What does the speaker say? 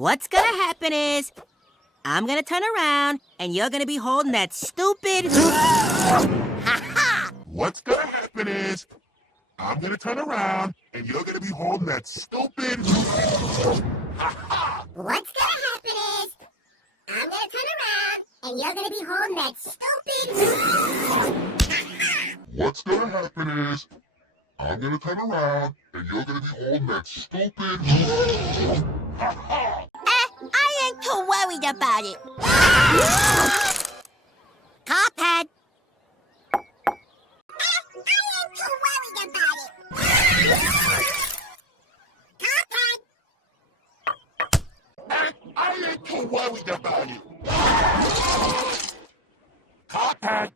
What's gonna happen is, I'm gonna turn around, and you're gonna be holding that stupid... What's gonna happen is, I'm gonna turn around, and you're gonna be holding that stupid... What's gonna happen is, I'm gonna turn around, and you're gonna be holding that stupid... What's gonna happen is, I'm gonna turn around, and you're gonna be holding that stupid... I ain't too worried about it. Cuphead. I ain't too worried about it. Cuphead. I ain't too worried about it. Cuphead.